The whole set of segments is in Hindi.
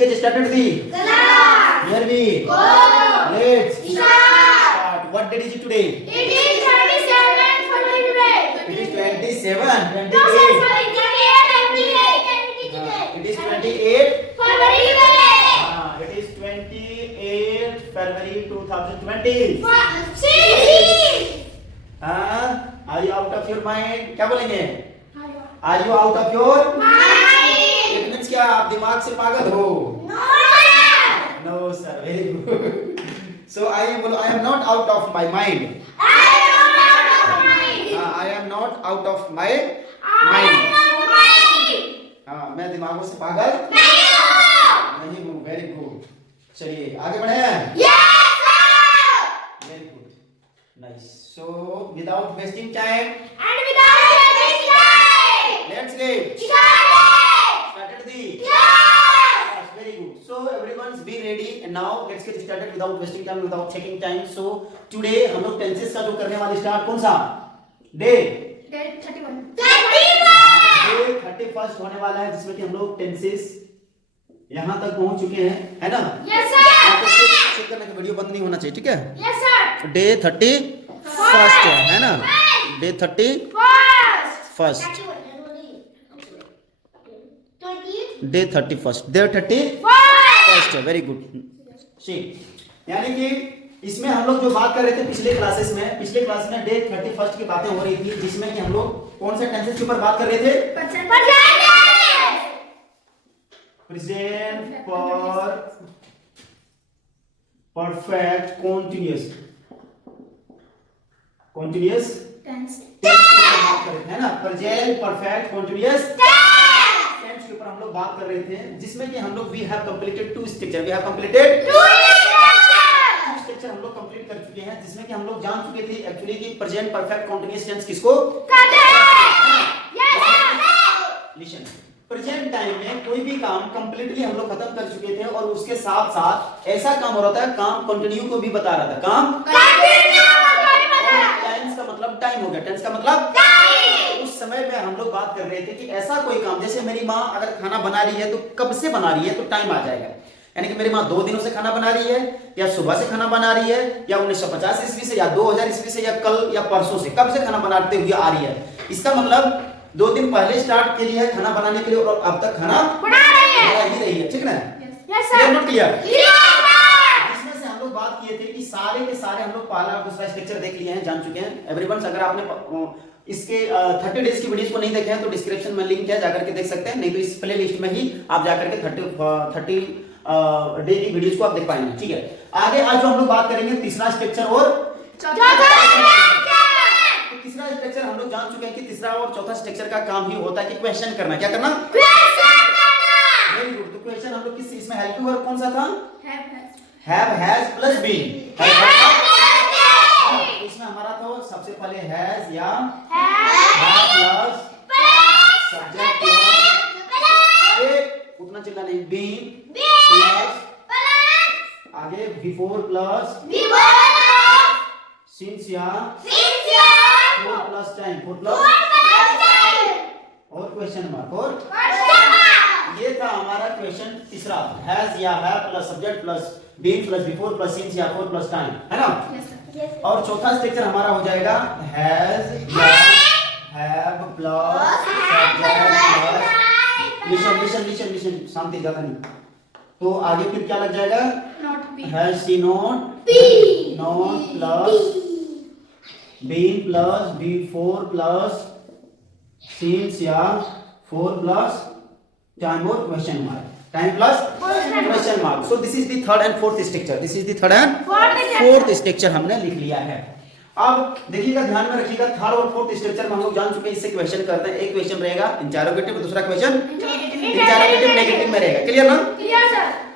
get started the class. Here we Go. Let's Start. What date is it today? It is 27 February today. It is 27, No, sir, 28. sorry, 28 It is 28. February today. It is 28 February 2020. Are you out of your mind? क्या बोलेंगे? Are you out of your Mind. It means क्या आप दिमाग से पागल हो? No, sir. No sir, very good. So I am not out of my mind. I am out of mind. I am not out of my I mind. am mind. मैं दिमागों से पागल नहीं नहीं हूँ. Very good. चलिए आगे बढ़े. Yes, sir. Very good. Nice. So without wasting time, And without wasting time. let's get Started. started the Yes. Very good. So everyone's be ready and now let's get started without wasting time, without checking time. So today हम लोग टेंसेस का जो करने वाले स्टार्ट कौन सा डे Date 31. डे 31 होने वाला है जिसमें कि हम लोग टेंसेस यहाँ तक पहुंच चुके हैं है ना. Yes, sir. आपको चेक करने का वीडियो बंद नहीं होना चाहिए ठीक है. Yes, sir. डे 31 है ना. डे 31 डे 31 डे 31 है. Very good. यानी कि इसमें हम लोग जो बात कर रहे थे पिछले क्लास में डे 31 की बातें हो रही थी जिसमें कि हम लोग कौन से टेंसेस के ऊपर बात कर रहे थे. प्रेजेंट परफेक्ट कॉन्टिन्यूअस टेंस के ऊपर बात कर रहे थे है ना. प्रेजेंट परफेक्ट कॉन्टिन्यूअस टेंस के ऊपर हम लोग बात कर रहे थे जिसमें कि हम लोग we have completed two structure हम लोग कंप्लीट कर चुके हैं जिसमें कि हम लोग जान चुके थे एक्चुअली कि प्रेजेंट परफेक्ट कॉन्टिन्यूअस टेंस किसको लिसन. प्रेजेंट टाइम में कोई भी काम कंप्लीटली हम लोग खत्म कर चुके थे और उसके साथ साथ ऐसा काम हो रहा था काम कंटिन्यू को भी बता रहा था. काम टेंस का मतलब टाइम हो गया. टेंस का मतलब उस समय में हम लोग बात कर रहे थे कि ऐसा कोई काम जैसे मेरी माँ अगर खाना बना रही है तो कब से बना रही है तो टाइम आ जाएगा. यानी कि मेरी माँ 2 दिनों से खाना बना रही है या सुबह से खाना बना रही है या 1950 ईस्वी से या 2000 ईस्वी से या कल या परसों से कब से खाना बनाते हुए आ रही है. इसका मतलब 2 दिन पहले स्टार्ट के लिए है खाना बनाने के लिए और अब तक खाना बना ही रही है. ठीक ना. क्लियर. इसमें से हम लोग बात किए थे कि सारे के सारे हम लोग पहला और दूसरा स्ट्रक्चर देख लिए हैं जान चुके हैं. एवरीवन अगर आपने इसके 30 डेज की वीडियोस को नहीं देखे हैं तो डिस्क्रिप्शन में लिंक है जाकर के देख सकते हैं. नहीं तो इस प्ले लिस्ट में ही आप जाकर के 30 डे की वीडियोस को आप देख पाएंगे. ठीक है. आगे आज जो हम लोग बात करेंगे तीसरा स्ट्रक्चर और तीसरा स्ट्रक्चर हम लोग जान चुके हैं कि तीसरा और चौथा स्ट्रक्चर का काम ही होता है कि क्वेश्चन करना. क्या करना? Very good. तो क्वेश्चन हम लोग किस इसमें हेल्पिंग वर्ब कौन सा था? Have has plus been. इसमें हमारा तो सबसे पहले हैज या प्लस सब्जेक्ट प्लस उतना चिल्ला नहीं बीन प्लस आगे बिफोर प्लस सिंस या फोर प्लस टाइम और क्वेश्चन मार्क और ये था हमारा क्वेश्चन तीसरा. हैज या have plus subject plus been plus before plus since या फोर प्लस टाइम है ना. और चौथा स्ट्रक्चर हमारा हो जाएगा हैज या have plus subject plus listen शांति ज्यादा नहीं. तो आगे फिर क्या लग जाएगा? Has S not plus been plus before plus since या फोर प्लस टाइम और question mark. Time plus question mark. So this is the third and fourth structure. Fourth structure हमने लिख लिया है. अब देखिएगा ध्यान में रखिएगा थर्ड और फोर्थ स्ट्रक्चर में हम लोग जान चुके हैं. इससे क्वेश्चन करते हैं. एक क्वेश्चन रहेगा इंटरोगेटिव और दूसरा क्वेश्चन इंटरोगेटिव नेगेटिव में रहेगा. क्लियर ना?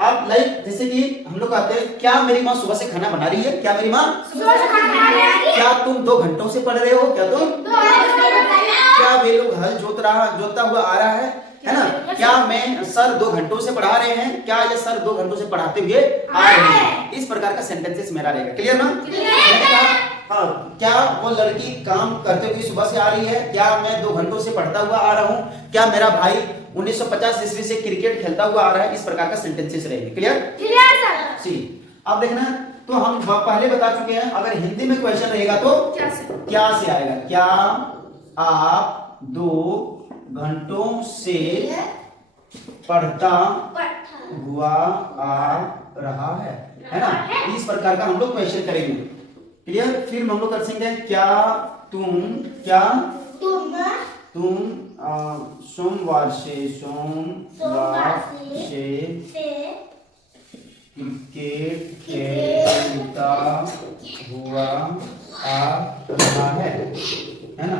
अब लाइक जैसे कि हम लोग कहते हैं क्या मेरी माँ सुबह से खाना बना रही है? क्या मेरी माँ क्या तुम 2 घंटों से पढ़ रहे हो? क्या तुम क्या वे लोग हल जोतता हुआ आ रहा है ना. क्या मैं सर 2 घंटों से पढ़ा रहे हैं? क्या ये सर 2 घंटों से पढ़ाते हुए आ रहे हैं? इस प्रकार का सेंटेंसेस मेरा रहेगा. क्लियर ना? हाँ, क्या वो लड़की काम करते हुए सुबह से आ रही है? क्या मैं 2 घंटों से पढ़ता हुआ आ रहा हूँ? क्या मेरा भाई 1950 ईस्वी से क्रिकेट खेलता हुआ आ रहा है? इस प्रकार का सेंटेंसेस रहेंगे। क्लियर? Clear sir. सी। अब देखना, तो हम पहले बता चुके हैं, अगर हिंदी में क्वेश्चन रहेगा तो क्या से आएगा? क्या आप 2 घंटों से पढ़ता हुआ आ रहा है ना? इस प्रकार का हम लोग क्वेश्चन करेंगे। क्लियर? फिर हम लोग कर सकते हैं, क्या तुम सोमवार से क्रिकेट खेलता हुआ आ रहा है ना?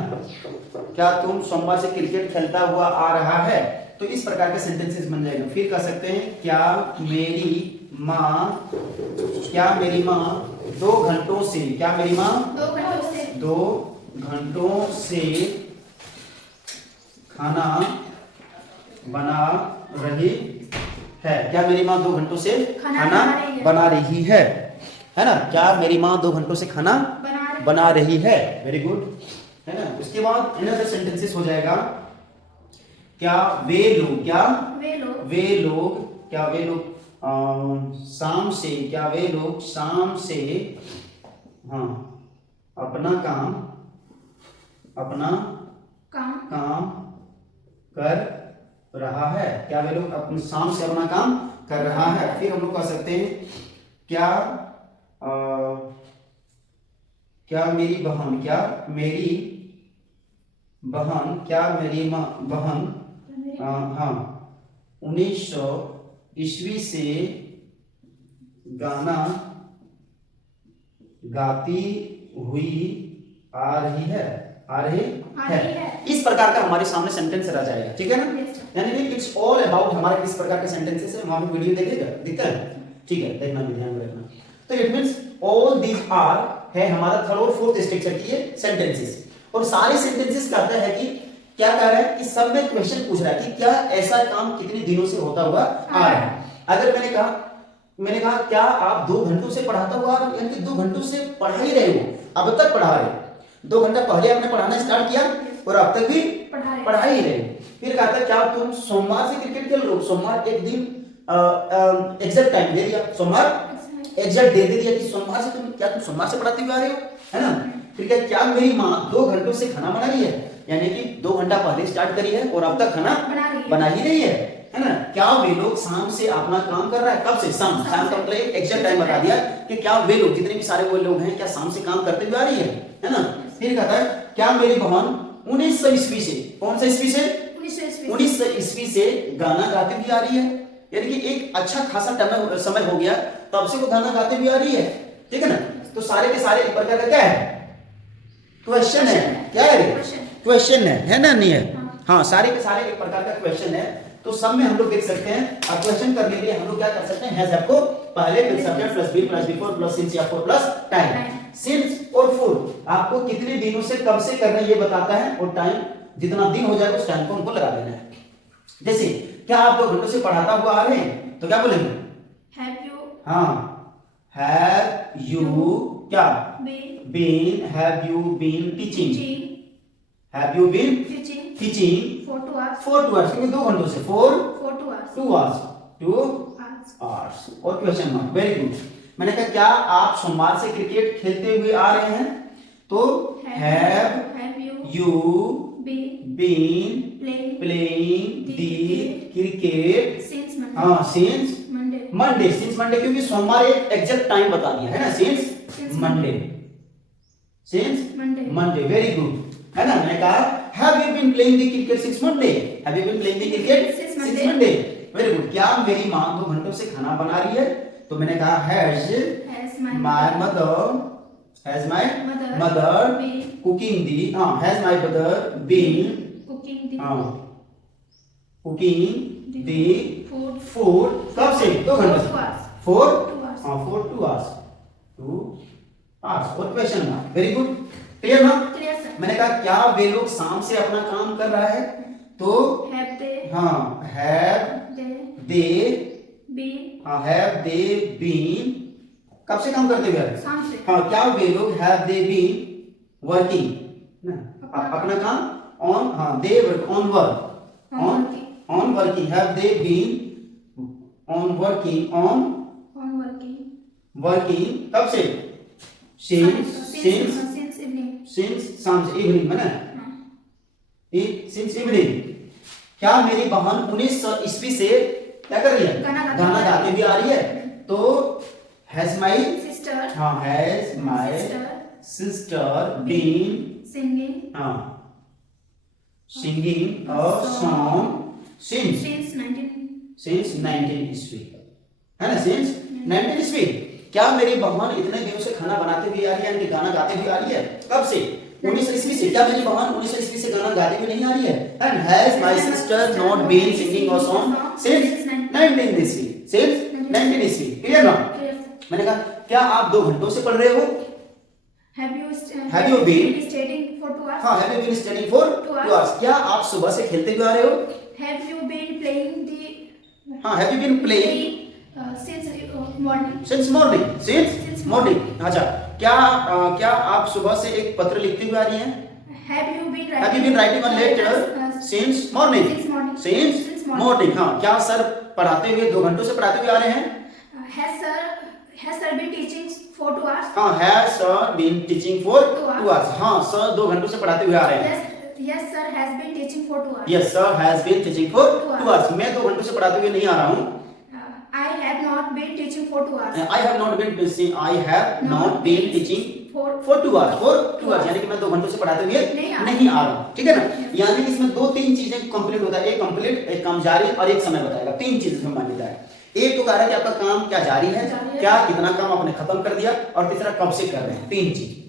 क्या तुम सोमवार से क्रिकेट खेलता हुआ आ रहा है? तो इस प्रकार के सेंटेंसेस बन जाएगा। फिर कह सकते हैं, क्या मेरी माँ 2 घंटों से, क्या मेरी माँ 2 घंटों से खाना बना रही है? क्या मेरी माँ 2 घंटों से खाना बना रही है ना? क्या मेरी माँ 2 घंटों से खाना बना रही है? वेरी गुड, है ना? उसके बाद अनदर सेंटेंसेस हो जाएगा, क्या वे लोग शाम से हाँ अपना काम कर रहा है? क्या वे लोग अपनी शाम से अपना काम कर रहा है? फिर हम लोग कह सकते हैं, क्या मेरी बहन हाँ 1900 ईस्वी से गाना गाती हुई आ रही है? इस प्रकार का हमारे सामने सेंटेंस रह जाएगा। ठीक है ना? यानी कि इट्स ऑल अबाउट हमारे किस प्रकार के सेंटेंसेस है, वहां पे वीडियो देखेगा, दिखता है? ठीक है, देखना भी, ध्यान रखना। तो it means all these are है हमारा थर्ड और फोर्थ स्ट्रक्चर की ये सेंटेंसेस। और सारे सेंटेंसेस कहता है कि क्या कह रहा है कि सब में क्वेश्चन पूछ रहा है कि क्या ऐसा काम कितने दिनों से होता हुआ आ रहा है। अगर मैंने कहा क्या आप 2 घंटों से पढ़ाता हुआ, यानी कि 2 घंटों से पढ़ा ही रहे हो, अब तक पढ़ा रहे, 2 घंटा पहले आपने पढ़ाना स्टार्ट किया और अब तक भी पढ़ा ही रहे। फिर कहता है, क्या तुम सोमवार से क्रिकेट खेल रहे हो? सोमवार एक दिन एग्जैक्ट टाइम दे दिया, सोमवार एग्जैक्ट दे दिया कि सोमवार से तुम सोमवार से पढ़ाते हुए आ रहे हो, है ना? फिर क्या मेरी माँ 2 घंटों से खाना बना रही है? यानी कि 2 घंटा पहले स्टार्ट करी है और अब तक खाना बना ही रही है ना? क्या वे लोग शाम से अपना काम कर रहा है? कब से? शाम का मतलब एग्जैक्ट टाइम बता दिया कि क्या वे लोग, जितने भी सारे वो लोग हैं, क्या शाम से काम करते हुए आ रही है ना? फिर कहता है, क्या मेरी बहन 1900 ईस्वी से, कौन सा ईस्वी से? 1900 ईस्वी से गाना गाती हुई आ रही है? यानी कि एक अच्छा खासा समय हो गया तब से वो गाना गाते हुए आ रही है। ठीक है ना? तो सारे के सारे एक प्रकार का क्या है? क्वेश्चन है। क्या है? क्वेश्चन है ना? नहीं है? हाँ, सारे के सारे एक प्रकार का क्वेश्चन है। तो सब में हम लोग देख सकते हैं। अब क्वेश्चन करने के लिए हम लोग क्या कर सकते हैं, हैज आपको पहले फिर subject plus be plus before plus since या फॉर प्लस टाइम। सिंस और फॉर आपको कितने दिनों से कब से करना है ये बताता है, और टाइम जितना दिन हो जाए उस टाइम को उनको लगा देना है। जैसे क्या आप 2 घंटों से पढ़ाता हुआ आ रहे हैं, तो क्या बोलेंगे? हैव यू क्या have you been teaching for 2 hours, क्योंकि 2 घंटों से 2 hours। और क्वेश्चन मार्क, वेरी गुड। मैंने कहा क्या आप सोमवार से क्रिकेट खेलते हुए आ रहे हैं? तो have you been playing the cricket since Monday, क्योंकि सोमवार एक एग्जैक्ट टाइम बता दिया है ना, सिंस मंडे, वेरी गुड, है ना? मैंने कहा have you been playing the cricket since Monday? Very good. क्या मेरी माँ 2 घंटों से खाना बना रही है? तो मैंने कहा has my mother cooking the has my mother been cooking the food कब से? 2 घंटे से 4 2 hours। और question mark, very good, clear ना? मैंने कहा क्या वे लोग शाम से अपना काम कर रहा है? तो हैव दे बीन कब से काम करते हुए आ रहे हैं? शाम से। हाँ, क्या वे लोग हैव दे बीन वर्किंग ना अपना काम ऑन, हाँ they work on work on working, have they been on working कब से? सिंस शाम से, इवनिंग है ना, सिंस इवनिंग। क्या मेरी बहन 1900 ईस्वी से क्या कर रही है? गाना गाते भी आ रही है। तो has my sister been singing a song since 19 ईस्वी, है ना, since 19 ईस्वी। क्या मेरी बहन इतने दिनों से खाना बनाते भी आ रही है, यानी गाना गाते भी आ रही है? कब से? 1900 ईस्वी से। क्या मेरी बहन 1900 ईस्वी से गाना गाते भी नहीं आ रही है? And has my sister not been singing a song since 19 ईस्वी? Since 19 ईस्वी। क्लियर ना? मैंने कहा क्या आप 2 घंटों से पढ़ रहे हो? Have you been studying for 2 hours? हाँ, have you been studying for 2 hours? क्या आप सुबह से खेलते हुए आ रहे हो? Have you been playing हाँ, have you been playing since morning? since morning। अच्छा, क्या आप सुबह से एक पत्र लिखते हुए आ रही हैं? Have you been writing a letter since morning? Since morning। हाँ, क्या सर पढ़ाते हुए 2 घंटों से पढ़ाते हुए आ रहे हैं? Has sir been teaching for 2 hours? हाँ, has sir been teaching for 2 hours। हाँ, सर 2 घंटों से पढ़ाते हुए आ रहे हैं। Yes sir has been teaching for 2 hours। Yes sir has been teaching for 2 hours। मैं 2 घंटों से पढ़ाते हुए नहीं आ रहा हूँ। I have not been teaching for 2 hours। I have not been teaching for 2 hours, यानी कि मैं 2 घंटों से पढ़ाते हुए नहीं आ रहा हूँ। ठीक है ना? यानी कि इसमें 2-3 चीजें कंप्लीट होता है, एक कंप्लीट, एक काम जारी और एक समय बताएगा। 3 चीजें इसमें मान्यता है। एक तो कह रहा है कि आपका काम क्या जारी है, क्या कितना काम आपने खत्म कर दिया, और तीसरा कब से कर रहे हैं। 3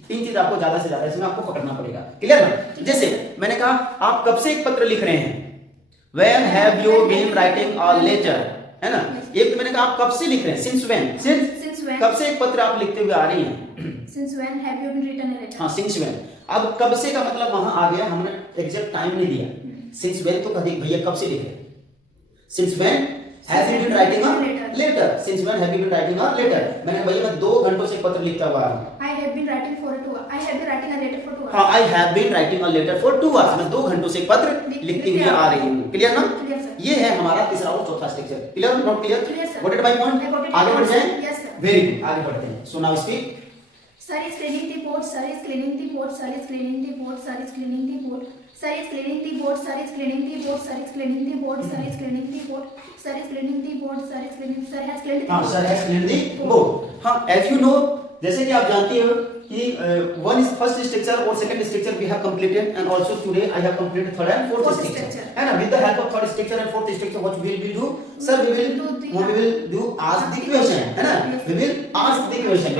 चीज आपको ज्यादा से ज्यादा इसमें आपको पकड़ना पड़ेगा। क्लियर ना? जैसे मैंने कहा आप कब से एक पत्र लिख रहे हैं? When have you been writing a letter? है ना? एक तो मैंने कहा आप कब से लिख रहे हैं? Since when? कब से एक पत्र आप लिखते हुए आ रही हैं? Since when have you been written a letter? हाँ, since when। अब कब से का मतलब वहां आ गया, हमने एग्जैक्ट टाइम नहीं दिया। Since when तो कह दी भैया कब से लिखे? Since when have you been writing a letter? Since when have you been writing a letter? मैंने भैया मैं 2 घंटों से पत्र लिखता हुआ आ रहा हूँ। I have been writing a letter for 2 hours। हाँ, I have been writing a letter for 2 hours। मैं 2 घंटों से पत्र लिखती हुई आ रही हूँ। क्लियर ना? ये है हमारा तीसरा और चौथा structure. Clear not clear? Got it by point? आगे बढ़ जाएं? Yes sir। वेरी गुड, आगे बढ़ते हैं। So now speak. Sir is cleaning the board, sir is cleaning the board, sir is cleaning the board, sir is cleaning the board, sir is cleaning the board, sir is cleaning the board, sir is cleaning the board, sir is cleaning the board, sir is cleaning the board, sir is cleaning, sir has cleaned the हाँ, board। sir has cleaned the board। हाँ, as you know, जैसे कि आप जानती हो कि one is first structure और second structure we have completed, and also today I have completed third and fourth structure, है ना? With the help of third structure and fourth structure, what we will do, sir, we will do ask the question, है ना? We will ask the question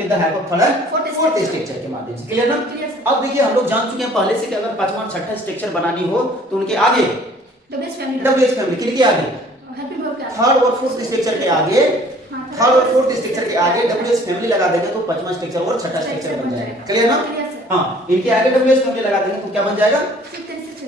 with the help of third and fourth structure के माध्यम से। क्लियर ना? अब देखिए हम लोग जान चुके हैं पहले से कि अगर 5वां और 6ठा स्ट्रक्चर बनानी हो तो उनके आगे WH family किनके आगे? थर्ड और फोर्थ स्ट्रक्चर के आगे WH फैमिली लगा देंगे तो 5वां स्ट्रक्चर और 6ठा स्ट्रक्चर बन जाएगा। क्लियर ना? हाँ, इनके आगे WH फैमिली लगा देंगे तो क्या बन जाएगा?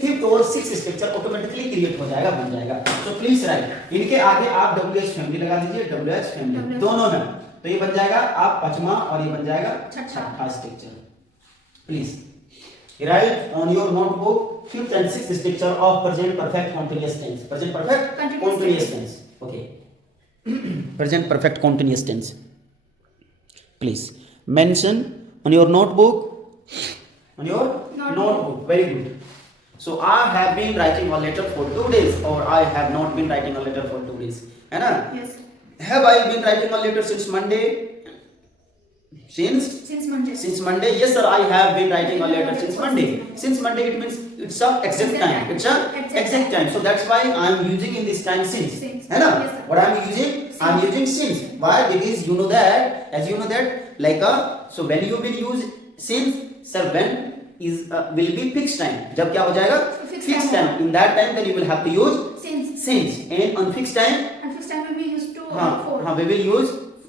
5th और 6th स्ट्रक्चर ऑटोमेटिकली क्रिएट हो जाएगा, बन जाएगा। तो प्लीज राइट, इनके आगे आप WH फैमिली लगा दीजिए, WH फैमिली दोनों में, तो ये बन जाएगा आप 5वां और ये बन जाएगा 6ठा structure. Please write on your notebook 5th and 6th structure of present perfect continuous tense। present perfect continuous tense, okay। present perfect continuous tense, please mention on your notebook, very good। so I have been writing a letter for 2 days, or I have not been writing a letter for 2 days, है ना? Yes। have I been writing a letter since Monday? Since Monday, yes sir, I have been writing a letter since Monday। since Monday it means it's a exact time, so that's why I am using in this time since, है ना? what I am using since, why? because you know that, as you know that, like so when you will use since, sir, when is will be fixed time, जब क्या हो जाएगा? fixed time। in that time then you will have to use since, and unfixed time we will use to हाँ we will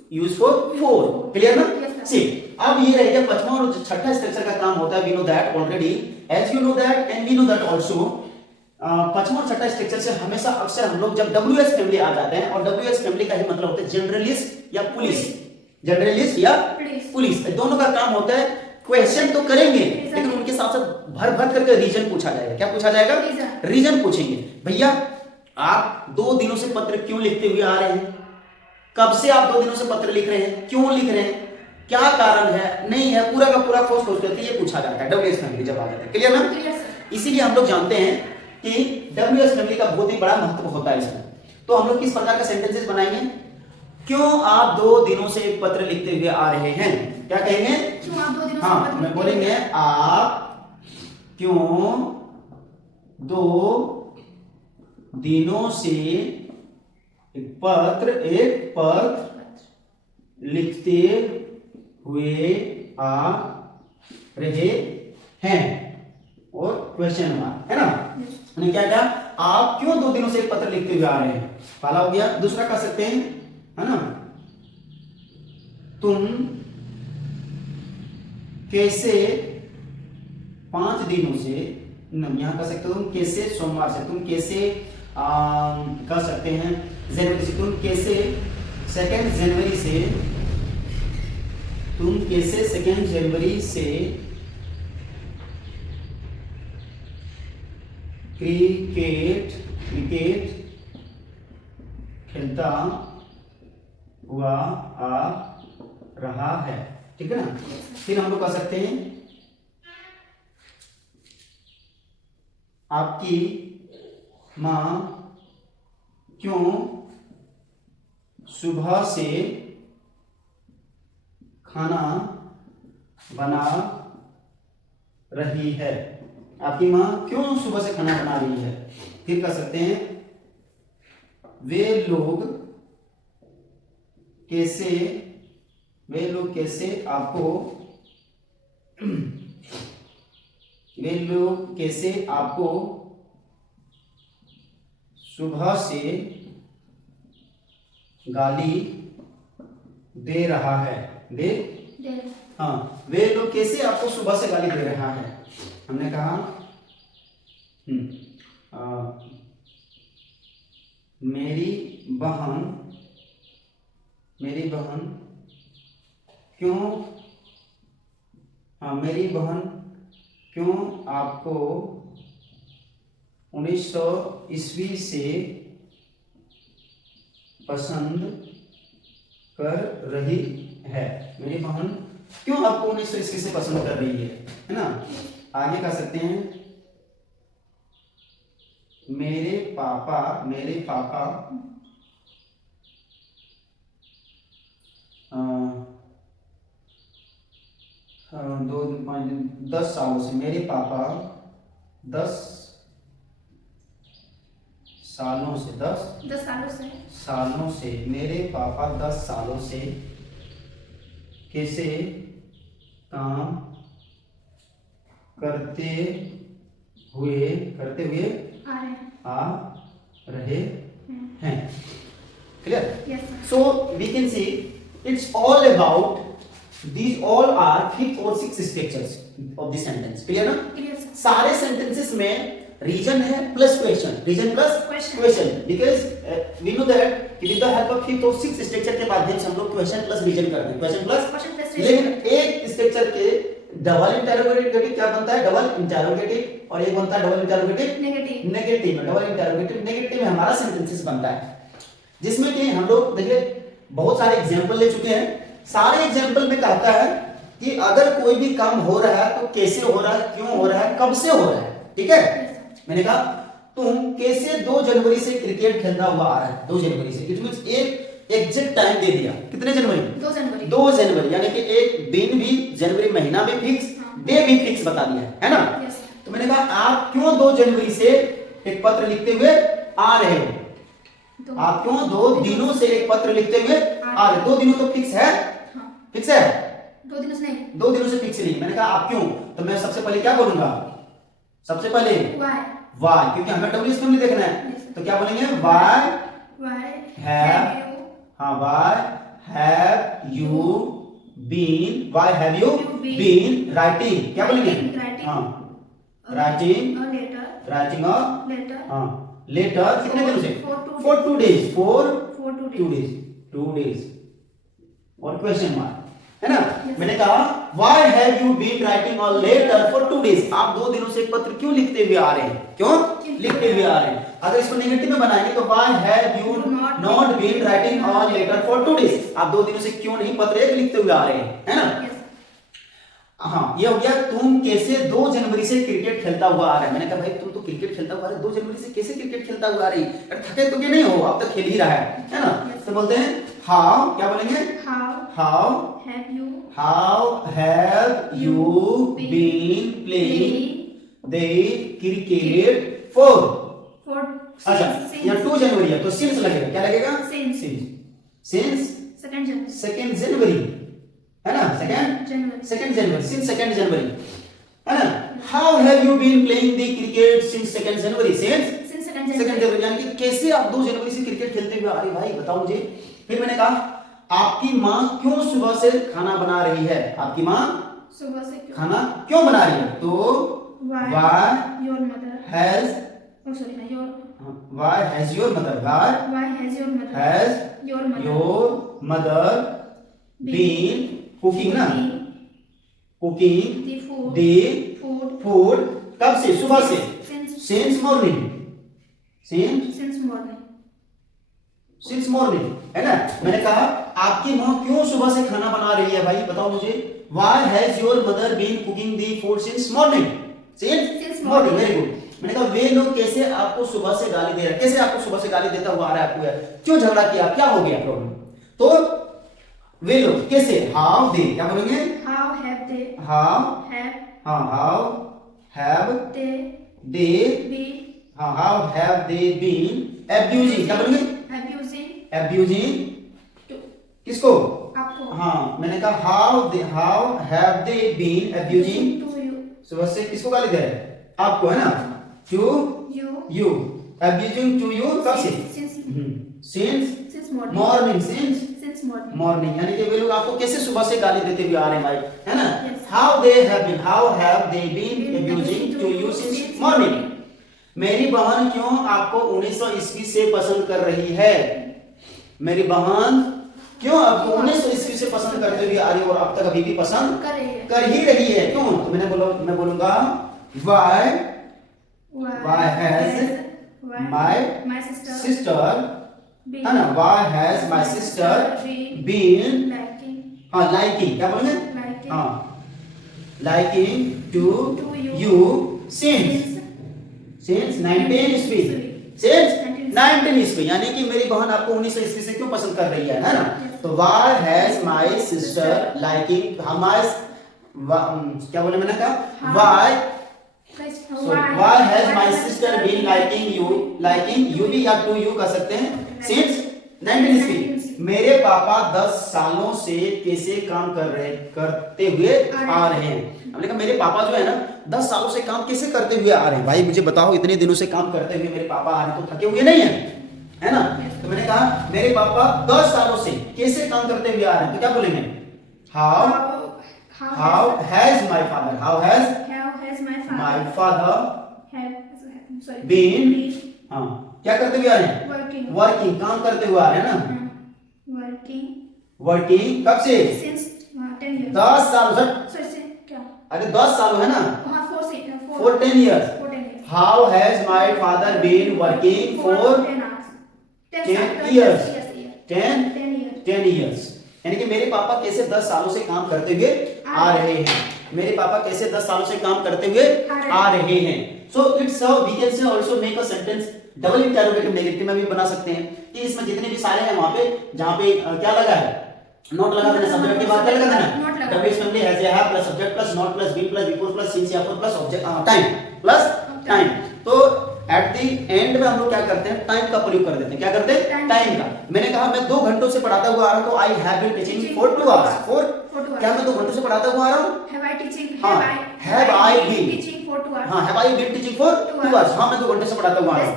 use for 4। Clear ना? See, अब ये रह गया 5वां और 6ठा स्ट्रक्चर का काम होता है, we know that already, as you know that and we know that also। 5वां और 6ठा स्ट्रक्चर से हमेशा अक्सर हम लोग जब WH फैमिली आ जाते हैं, और WH फैमिली का ही मतलब होता है जनरलिस्ट या पुलिस, जर्नलिस्ट या पुलिस। पुलिस, दोनों का काम होता है क्वेश्चन तो करेंगे लेकिन उनके साथ साथ भर भर करके रीजन पूछा जाएगा। क्या पूछा जाएगा? रीजन पूछेंगे। भैया आप 2 दिनों से पत्र क्यों लिखते हुए आ रहे हैं? कब से आप 2 दिनों से पत्र लिख रहे हैं? क्यों लिख रहे हैं? क्या कारण है? नहीं है, पूरा का पूरा खोज करके ये पूछा जाता है WH फैमिली जब आ जाता है। क्लियर ना? इसीलिए हम लोग जानते हैं कि WH फैमिली का बहुत ही बड़ा महत्व होता है इसमें। तो हम लोग किस प्रकार का सेंटेंसेस बनाएंगे? क्यों आप 2 दिनों से एक पत्र लिखते हुए आ रहे हैं? क्या कहेंगे? क्यों आप 2 दिनों से हाँ, पत्र मैं लिखते बोलेंगे आप क्यों 2 दिनों से एक पत्र लिखते हुए आ रहे हैं और क्वेश्चन मार्क, है ना? मैंने क्या कहा? आप क्यों 2 दिनों से एक पत्र लिखते हुए आ रहे हैं? पहला हो गया। दूसरा कह सकते हैं, है ना, तुम कैसे 5 दिनों से, यहां कह सकते हो तुम कैसे सोमवार से, तुम कैसे कह सकते हैं जनवरी से, तुम कैसे 2 जनवरी से, तुम कैसे 2 जनवरी से क्रिकेट खेलता हुआ आ रहा है। ठीक है ना? फिर हम लोग कह सकते हैं आपकी माँ क्यों सुबह से खाना बना रही है? आपकी माँ क्यों सुबह से खाना बना रही है? फिर कह सकते हैं वे लोग कैसे आपको सुबह से गाली दे रहा है? हाँ, वे लोग कैसे आपको सुबह से गाली दे रहा है? हमने कहा मेरी बहन क्यों आपको 1900 ईस्वी से पसंद कर रही है? मेरी बहन क्यों आपको 1900 ईस्वी से पसंद कर रही है ना? आगे कह सकते हैं मेरे पापा 10 सालों से, मेरे पापा 10 सालों से मेरे पापा 10 सालों से कैसे काम करते हुए आ रहे हैं। Clear? So we can see it's all about these all are 5th और 6th structures of the sentence. Clear ना? सारे सेंटेंसेस में रीजन है plus question, reason plus question, because we know that कि with the help of 5th और 6th स्ट्रक्चर के माध्यम से हम लोग क्वेश्चन प्लस रीजन करते हैं, क्वेश्चन प्लस। लेकिन एक स्ट्रक्चर के डबल इंटरोगेटिव क्या बनता है? डबल इंटरोगेटिव, और एक बनता है डबल इंटरोगेटिव नेगेटिव में। डबल इंटरोगेटिव नेगेटिव में हमारा सेंटेंसेस बनता है, जिसमें कि हम लोग देखिए बहुत सारे एग्जांपल ले चुके हैं। सारे एग्जांपल में कहता है कि अगर कोई भी काम हो रहा है तो कैसे हो रहा है, क्यों हो रहा है, कब से हो रहा है। ठीक है? मैंने कहा तुम कैसे 2 जनवरी से क्रिकेट खेलता हुआ आ रहा है? 2 जनवरी से, इट मींस एक एग्जैक्ट टाइम दे दिया। कितने जनवरी? 2 जनवरी, यानी कि एक दिन भी, जनवरी महीना भी फिक्स, डे भी फिक्स बता दिया है ना? तो मैंने कहा आप क्यों 2 जनवरी से एक पत्र लिखते हुए आ रहे हो? आप क्यों 2 दिनों से एक पत्र लिखते हुए आ रहे? 2 दिनों तो फिक्स है, फिक्स है? 2 दिनों से नहीं, 2 दिनों से फिक्स नहीं। मैंने कहा आप क्यों, तो मैं सबसे पहले क्या बोलूंगा? सबसे पहले वाई, क्योंकि हमें WH फैमिली देखना है। तो क्या बोलेंगे? Why have you been writing? क्या बोलेंगे? हाँ, राइटिंग अ लेटर। हाँ, लेटर कितने दिनों से? For 2 days, 2 days। और क्वेश्चन मार्क, है ना। Yes. मैंने कहा why have you been writing a letter for 2 days, आप 2 दिनों से एक पत्र क्यों लिखते हुए आ रहे हैं, क्यों लिखते हुए आ रहे हैं। अगर इसको नेगेटिव में बनाएंगे तो why have you not been writing a letter for 2 days, आप 2 दिनों से क्यों नहीं पत्र एक लिखते हुए आ रहे हैं, है ना। Yes. हाँ, ये हो गया तुम कैसे 2 जनवरी से क्रिकेट खेलता हुआ आ रहा है। मैंने कहा भाई तुम तो क्रिकेट खेलता हुआ आ रहा है, 2 जनवरी से कैसे क्रिकेट खेलता हुआ आ रही है, अरे थके तो नहीं हो, अब तक खेल ही रहा है ना। तो बोलते हैं हाउ, क्या बोलेंगे, how have you been playing the cricket for, अच्छा यहाँ 2 जनवरी है तो सिंस लगेगा, क्या लगेगा, सिंस सेकेंड जनवरी, है ना, second January, since second January, है ना। How have you been playing the cricket since second January, since second January, यानी कि कैसे आप 2 जनवरी से क्रिकेट खेलते हुए आ रहे भाई बताओ मुझे। फिर मैंने कहा आपकी माँ क्यों सुबह से खाना बना रही है, आपकी माँ सुबह से खाना क्यों बना रही है, तो why your mother has oh sorry your why has your mother why has your mother been cooking ना, कुकिंग the फूड कब से, सुबह से, since मॉर्निंग, सिंस मॉर्निंग, है ना। मैंने कहा आपकी माँ क्यों सुबह से खाना बना रही है भाई बताओ मुझे। Why has your mother been cooking the food since morning, since morning, very good. मैंने कहा वे लोग कैसे आपको सुबह से गाली दे रहे हैं, कैसे आपको सुबह से गाली देता हुआ आ रहा है, आपको क्यों झगड़ा किया, क्या हो गया प्रॉब्लम, तो वे लोग कैसे, हाउ दे, क्या बोलेंगे, how have they how have they been abusing, क्या बोलेंगे, अब्यूजिंग किसको, आपको, हाँ मैंने कहा how have they been abusing, सुबह से किसको गाली दे रहे हैं, आपको, है ना, यू अब्यूजिंग टू यू, कब से, सिंस मॉर्निंग, यानी कि वे लोग आपको कैसे सुबह से गाली देते हुए आ रहे हैं भाई, है ना। How have they been abusing to you since morning, मेरी बहन क्यों आपको 1900 ईस्वी से पसंद कर रही है, मेरी बहन क्यों आपको 1900 ईस्वी से पसंद करते हुए आ रही है और अब तक अभी भी पसंद कर ही रही है, क्यों, तो मैं बोलूंगा why has my sister, है ना, why has my sister been liking, क्या बोलेंगे, liking to you since 19 ईस्वी, since 19 ईस्वी, यानी कि मेरी बहन आपको 1900 ईस्वी से क्यों पसंद कर रही है ना। तो why has my sister liking, क्या बोले मैंने कहा, why has my sister been liking you भी या to you कर सकते हैं, since 19 ईस्वी, मेरे पापा 10 सालों से कैसे काम करते हुए आ रहे हैं। हमने कहा मेरे पापा जो है ना 10 सालों से काम कैसे करते हुए आ रहे हैं, भाई मुझे बताओ, इतने दिनों से काम करते हुए मेरे पापा आ रहे हैं तो थके हुए नहीं है ना। तो मैंने कहा मेरे पापा 10 सालों से कैसे काम करते हुए आ रहे हैं, तो क्या बोलेंगे, how has my father been, हाँ क्या करते हुए आ रहे हैं, वर्किंग, काम करते हुए आ रहे हैं ना, वर्किंग कब से, 10 साल, अरे 10 साल है ना, for 10 years, how has my father been working for 10 years, यानी कि मेरे पापा कैसे 10 सालों से काम करते हुए आ रहे हैं, मेरे पापा कैसे 10 सालों से काम करते हुए आ रहे हैं। So it's we can say also make a sentence double interrogative negative में भी बना सकते हैं कि इसमें जितने भी सारे हैं वहां पे जहां पे क्या लगा है, नॉट लगा देना, सब्जेक्ट के बाद क्या लगा देना, WH family has a have plus subject plus not plus been plus before plus since या फॉर प्लस ऑब्जेक्ट टाइम। तो एट द एंड में हम लोग क्या करते हैं, टाइम का प्रयोग कर देते हैं, क्या करते हैं, टाइम का। मैंने कहा मैं 2 घंटों से पढ़ाता हुआ आ रहा हूं तो I have been teaching for 2 hours, for क्या मैं 2 घंटों से पढ़ाता हुआ आ रहा हूं, have I been teaching for 2 hours, हां मैं 2 घंटे से पढ़ाता हुआ आ रहा हूं,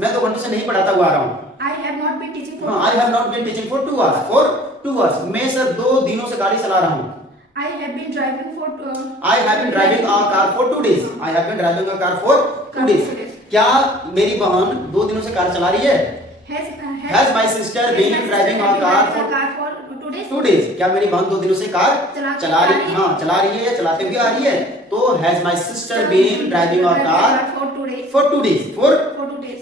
मैं 2 घंटों से नहीं पढ़ाता हुआ आ रहा हूं, I have not been teaching for 2 hours, मैं सर 2 दिनों से गाड़ी चला रहा हूं, I have been driving a car for 2 days, क्या मेरी बहन 2 दिनों से कार चला रही है, has my sister been driving a car for 2 days। क्या मेरी बहन 2 दिनों से कार चला रही, हाँ चला रही है या चलाते हुए आ रही है? तो has my sister been driving a car for 2 days, for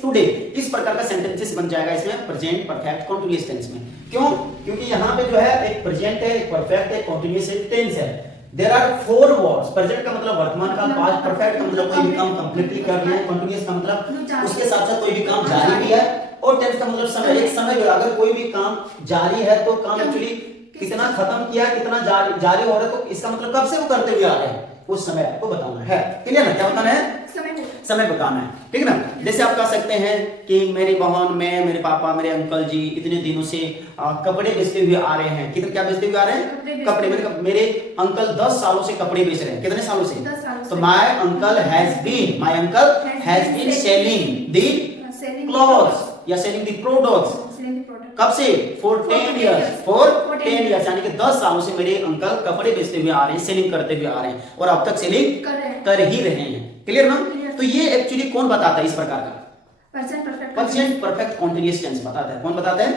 2 days। इस प्रकार का सेंटेंसेस बन जाएगा इसमें प्रेजेंट परफेक्ट कंटीन्यूअस टेंस में। क्यों? क्योंकि यहाँ पे जो है एक प्रेजेंट है, एक परफेक्ट है, कंटीन्यूअस टेंस है। There are 4 words. प्रेजेंट का मतलब वर्तमान काल, पास्ट परफेक्ट का मतलब कोई भी काम कंप्लीटली कर रहे हैं, कंटीन्यूअस का मतलब उसके साथ साथ कोई भी काम जारी भी है, और टेंस का मतलब समय, एक समय जो अगर कोई भी काम जारी है तो काम एक्चुअली कितना खत्म किया, कितना जारी हो रहा है, तो इसका मतलब कब से वो करते हुए आ रहे हैं, उस समय आपको बताना है। क्लियर ना? क्या बताना है? समय बताना है, ठीक है ना? जैसे आप कह सकते हैं कि मेरी बहन, मैं, मेरे पापा, मेरे अंकल जी इतने दिनों से कपड़े बेचते हुए आ रहे हैं। कितने क्या बेचते हुए आ रहे हैं? कपड़े। मेरे अंकल 10 सालों से कपड़े बेच रहे हैं। कितने सालों से? 10 सालों से। तो my uncle has been selling the clothes या सेलिंग द प्रोडक्ट्स। कब से? फॉर 10 years, यानी कि 10 सालों से मेरे अंकल कपड़े बेचते हुए आ रहे हैं, सेलिंग करते हुए आ रहे हैं, और अब तक सेलिंग कर ही रहे हैं। क्लियर ना? तो ये एक्चुअली कौन बताता है इस प्रकार का? प्रेजेंट परफेक्ट कंटीन्यूअस टेंस बताता है। कौन बताता है?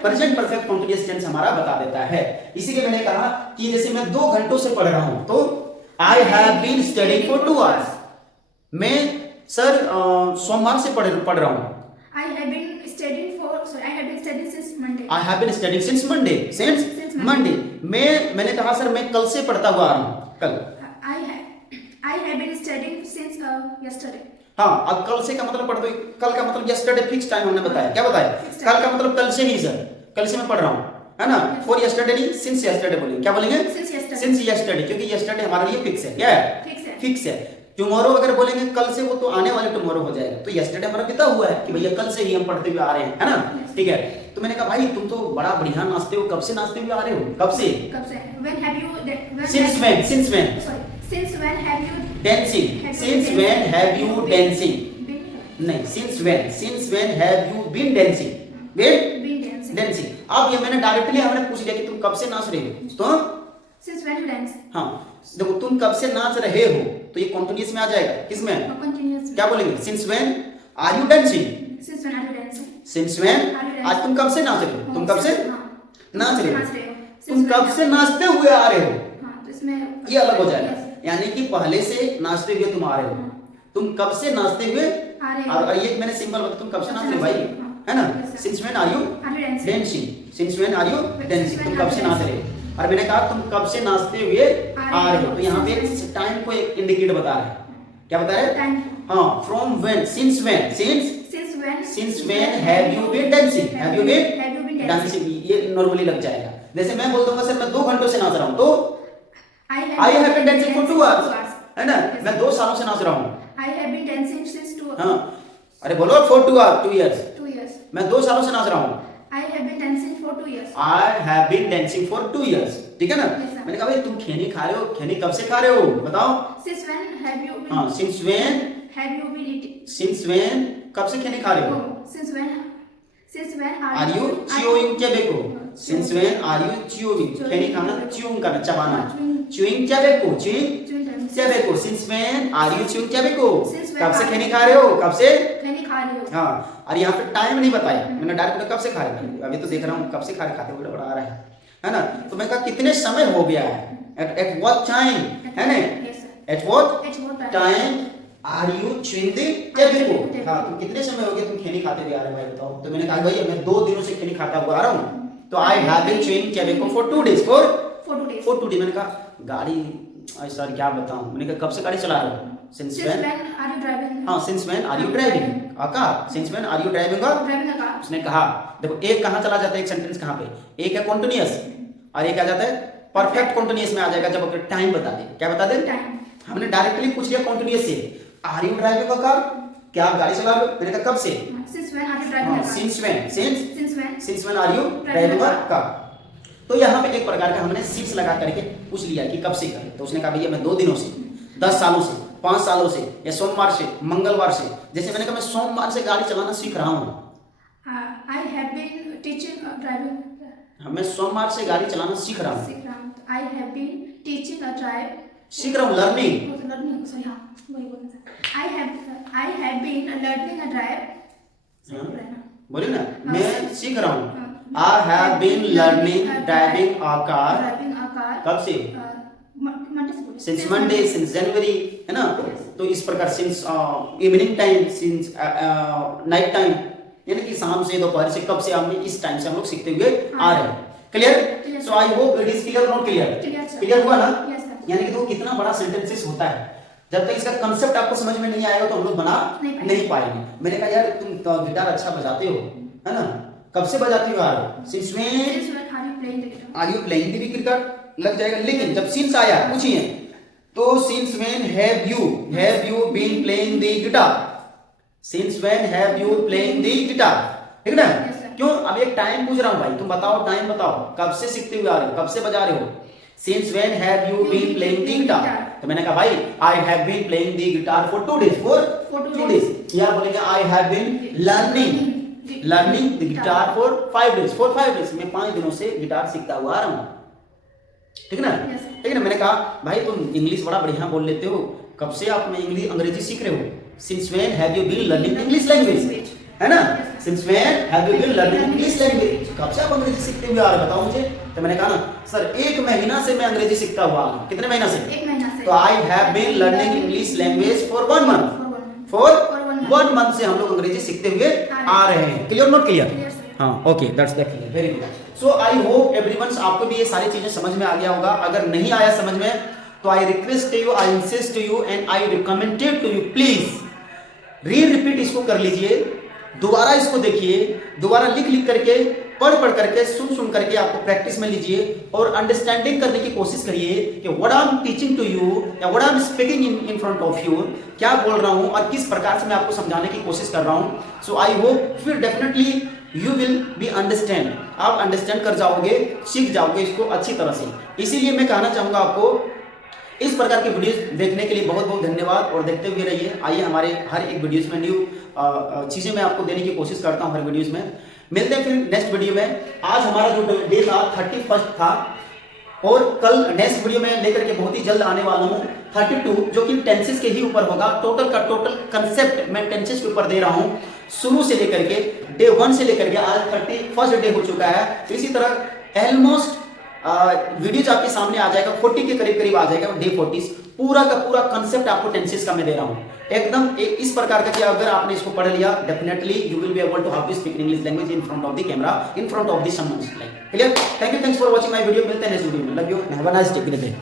प्रेजेंट परफेक्ट कंटीन्यूअस टेंस हमारा बता देता है। इसीलिए मैंने कहा कि जैसे मैं 2 घंटों से पढ़ रहा हूं, तो I have been studying for 2 hours। मैं सर सोमवार से पढ़ रहा हूं। I have been studying since Monday। I have been studying since Monday। Since Monday। मैंने कहा सर मैं कल से पढ़ता हुआ आ रहा हूँ। कल। I have been studying since yesterday। हाँ, अब कल से का मतलब पढ़ते, कल का मतलब yesterday फिक्स टाइम हमने बताया। क्या बताया? कल का मतलब कल से ही सर, कल से मैं पढ़ रहा हूँ, है ना? फॉर yesterday नहीं, since yesterday बोलेंगे। क्या बोलेंगे? Since yesterday, क्योंकि yesterday हमारे लिए फिक्स है। क्या है? फिक्स है। टुमारो अगर बोलेंगे कल से, वो तो आने वाले टुमारो हो जाएगा। तो yesterday हमारा बीता हुआ है कि भैया कल से ही हम पढ़ते हुए आ रहे हैं, है ना? ठीक है। तो मैंने कहा भाई तुम तो बड़ा बढ़िया नाचते हो, कब से नाचते हुए आ रहे हो? कब से? When have you Since when have you dancing? Since when have you dancing? नहीं, since when have you been dancing? dancing। अब ये मैंने डायरेक्टली हमने पूछ लिया कि तुम कब से नाच रहे हो, तो since when you dance। हाँ, देखो तुम कब से नाच रहे हो, तो ये कंटीन्यूअस में आ जाएगा। किसमें? क्या बोलेंगे? since when are you dancing? since when आज तुम कब से नाच रहे हो? तुम कब से नाच रहे हो? तुम कब से नाचते हुए आ रहे हो? ये अलग हो जाएगा, यानी कि पहले से नाचते हुए तुम आ रहे हो, तुम कब से नाचते हुए आ रहे हो। और ये मैंने सिंपल बता, तुम कब से नाच रहे हो भाई, है ना? since when are you dancing? since when are you dancing? तुम कब से नाच रहे हो। और मैंने कहा तुम कब से नाचते हुए आ रहे हो, तो यहाँ पे टाइम को एक इंडिकेट बता रहा है। क्या बता रहा है? हाँ, from when, since when have you been dancing? have you been dancing? ये नॉर्मली लग जाएगा। जैसे मैं बोल दूंगा सर मैं 2 घंटों से नाच रहा हूँ, तो I have been dancing for 2 hours, है ना? मैं 2 सालों से नाच रहा हूँ। I have been dancing since 2 हाँ, अरे बोलो for 2 hours, 2 years। मैं 2 सालों से नाच रहा हूँ। I have been dancing for 2 years। I have been dancing for 2 years। ठीक है ना? मैंने कहा भाई तुम खैनी खा रहे हो, खैनी कब से खा रहे हो बताओ। Since when have you been? हाँ, since when have you been eating? since when कब से खैनी खा रहे हो? Since when are you chewing tobacco? since when are you chewing? खैनी खाना, chewing करना, चबाना, chewing tobacco, chewing tobacco। since when are you chewing tobacco? कब से खैनी खा रहे हो? कब से खैनी खा रहे हो? हाँ, और यहाँ पे टाइम नहीं बताया, मैंने डायरेक्ट कब से खा रहे थे, अभी तो देख रहा हूँ कब से खा रहे, खाते हुए बड़ा आ रहा है ना? तो मैं कहा कितने समय हो गया है, at what time, है ना? at what time are you chewing the tobacco? हाँ, तो कितने समय हो गए तुम खैनी खाते हुए आ रहे हो भाई बताओ। तो मैंने कहा भाई मैं 2 दिनों से खैनी खाता हुआ आ रहा हूँ, तो I have been chewing tobacco for 2 days। for 2 days। मैंने कहा गाड़ी सर क्या बताऊं, मैंने कहा कब से गाड़ी चला रहे हो? since when are you driving? हाँ, since when are you driving a car? since when are you driving a car? उसने कहा देखो एक कहाँ चला जाता है, एक सेंटेंस कहाँ पे, एक है कंटीन्यूअस और एक आ जाता है परफेक्ट कंटीन्यूअस में आ जाएगा जब अगर टाइम बता दे। क्या बता दे? हमने डायरेक्टली पूछ लिया कंटीन्यूअस से, are you driving a car? क्या आप गाड़ी चला रहे हो? मैंने कहा कब से? since when are you driving a car? since when are you driving a car? तो यहाँ पे एक प्रकार का हमने सिंस लगा करके पूछ लिया कि कब से करें, तो उसने कहा भैया मैं 2 दिनों से, 10 सालों से, 5 सालों से, या सोमवार से, मंगलवार से। जैसे मैंने कहा मैं सोमवार से गाड़ी चलाना सीख रहा हूँ। I have been teaching driving। मैं सोमवार से गाड़ी चलाना सीख रहा हूँ। I have been teaching a drive। सीख रहा हूँ, लर्निंग। सॉरी हाँ, वही बोलना था। I have been learning a drive। बोले ना, मैं सीख रहा हूँ। I have been learning driving a car. Driving a car. कब से? Since Monday, since January, है ना? तो इस प्रकार since evening time, since night time, यानी कि शाम से दोपहर से कब से हम इस टाइम से हम लोग सीखते हुए आ रहे हैं. Clear? So I hope it is clear, not clear? Clear हुआ ना? यानी कि तो कितना बड़ा सेंटेंसेस होता है. जब तक इसका कंसेप्ट आपको समझ में नहीं आएगा तो हम लोग बना नहीं पाएंगे. मैंने कहा यार तुम तो गिटार अच्छा बजाते हो, है ना? कब से बजाती हो यार? Since when are you playing the cricket लग जाएगा. लेकिन जब सिंस आया पूछिए तो since when have you been playing the guitar? Since when have you playing the guitar? ठीक है ना? क्यों? अब एक टाइम पूछ रहा हूं भाई, तुम बताओ टाइम बताओ, कब से सीखते हुए आ रहे हो, कब से बजा रहे हो? Since when have you been playing the guitar? तो मैंने कहा भाई I have been playing the guitar for 2 days. For 2 days. या बोलेंगे I have been learning the guitar for 5 days. For 5 days. मैं 5 दिनों से गिटार सीखता हुआ आ रहा हूँ. ठीक है ना? ठीक है ना? मैंने कहा भाई तुम इंग्लिश बड़ा बढ़िया बोल लेते हो, कब से आप अंग्रेजी सीख रहे हो? Since when have you been learning English language? है ना? Since when have you been learning English language? कब से आप अंग्रेजी सीखते हुए आ रहे हो बताओ मुझे. तो मैंने कहा ना सर 1 महीना से मैं अंग्रेजी सीखता हुआ हूँ. कितने महीना से? 1 महीना से. तो I have been learning English language for 1 month. For 1 month से हम लोग अंग्रेजी सीखते हुए आ रहे हैं. Clear not clear? हाँ okay, that's the clear. Very good. So I hope everyone आपको भी ये सारी चीजें समझ में आ गया होगा. अगर नहीं आया समझ में तो I request you, I insist you and I recommended to you, please repeat इसको कर लीजिए, दोबारा इसको देखिए, दोबारा लिख करके पढ़ करके सुन करके आपको प्रैक्टिस में लीजिए और अंडरस्टैंडिंग करने की कोशिश करिए कि what I am teaching to you या what I am speaking in front of you, क्या बोल रहा हूं और किस प्रकार से मैं आपको समझाने की कोशिश कर रहा हूं. सो आई होप फिर definitely you will be understand, आप अंडरस्टैंड कर जाओगे, सीख जाओगे इसको अच्छी तरह से. इसीलिए मैं कहना चाहूंगा आपको इस प्रकार की वीडियोस देखने के लिए बहुत बहुत धन्यवाद और देखते हुए रहिए. आइए हमारे हर एक वीडियोस में न्यू चीजें मैं आपको देने की कोशिश करता हूं हर वीडियोस में. मिलते हैं फिर नेक्स्ट वीडियो में. आज हमारा जो डे था 31 था और कल नेक्स्ट वीडियो में लेकर के बहुत ही जल्द आने वाला हूं 32, जो कि टेंसेस के ही ऊपर होगा. टोटल का टोटल कंसेप्ट मैं टेंसेस के ऊपर दे रहा हूं, शुरू से लेकर के डे 1 से लेकर के आज 31 डे हो चुका है. तो इसी तरह ऑलमोस्ट वीडियोज आपके सामने आ जाएगा, 40 के करीब आ जाएगा डे 40. पूरा का पूरा कंसेप्ट आपको टेंसेस का मैं दे रहा हूं एकदम इस प्रकार का कि अगर आपने इसको पढ़ लिया definitely you will be able to how to speak English language in front of the camera, in front of the someone. Clear? Thank you, thanks for watching my video. मिलते हैं नेक्स्ट वीडियो में. Love you, have a nice day.